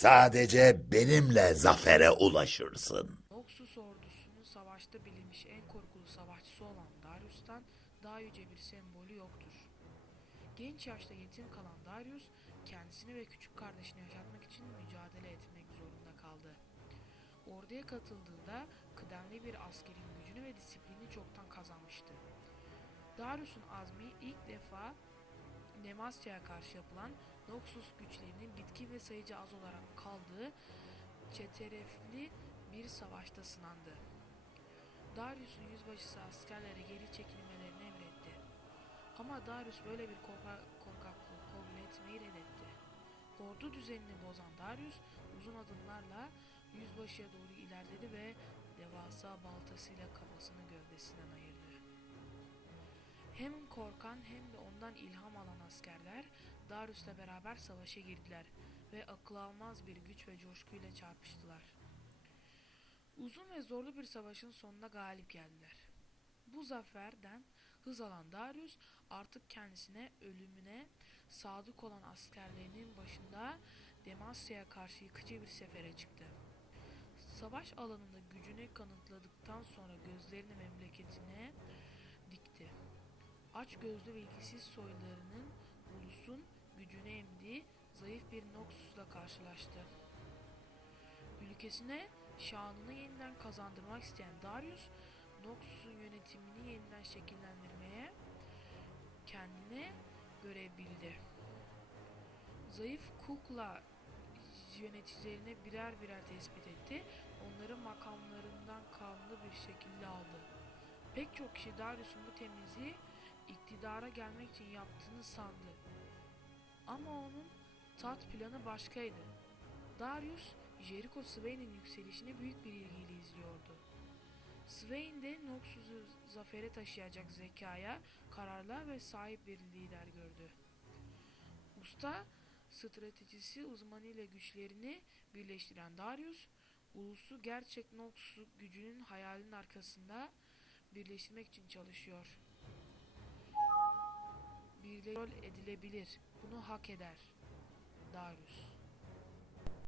Sadece benimle zafere ulaşırsın. Noxus ordusunun savaşta bilinmiş en korkulu savaşçısı olan Darius'tan daha yüce bir sembolü yoktur. Genç yaşta yetim kalan Darius, kendisini ve küçük kardeşini yaşatmak için mücadele etmek zorunda kaldı. Orduya katıldığında kıdemli bir askerin gücünü ve disiplini çoktan kazanmıştı. Darius'un azmi ilk defa Demacia'ya karşı yapılan Noxus güçlerinin bitki ve sayıcı az olarak kaldığı çetrefilli bir savaşta sınandı. Darius'un yüzbaşısı askerlere geri çekilmelerini emretti. Ama Darius böyle bir korka- korkaklığı kabul etmeyi reddetti. Ordu düzenini bozan Darius uzun adımlarla yüzbaşıya doğru ilerledi ve devasa baltasıyla kafasını ayırdı. Hem korkan hem de ondan ilham alan askerler Darius'la beraber savaşa girdiler ve akıl almaz bir güç ve coşkuyla çarpıştılar. Uzun ve zorlu bir savaşın sonunda galip geldiler. Bu zaferden hız alan Darius artık kendisine ölümüne sadık olan askerlerinin başında Demacia'ya karşı yıkıcı bir sefere çıktı. Savaş alanında gücünü kanıtladıktan sonra gözlerini memleketine dikti. Aç gözlü ve ilgisiz soylarının ulusun gücünü emdiği zayıf bir Noxus'la karşılaştı. Ülkesine şanını yeniden kazandırmak isteyen Darius, Noxus'un yönetimini yeniden şekillendirmeye kendine görev bildi. Zayıf Kukla yöneticilerine birer birer tespit etti. Onları makamlarından kanlı bir şekilde aldı. Pek çok kişi Darius'un bu temizliği iktidara gelmek için yaptığını sandı. Ama onun tat planı başkaydı. Darius, Jericho Swain'in yükselişini büyük bir ilgiyle izliyordu. Swain de Noxus'u zafere taşıyacak zekaya, kararla ve sahip bir lider gördü. Usta, stratejisi uzmanıyla güçlerini birleştiren Darius, ulusu gerçek Noxus gücünün hayalinin arkasında birleştirmek için çalışıyor. Birleştirol edilebilir. Bunu hak eder. Darius.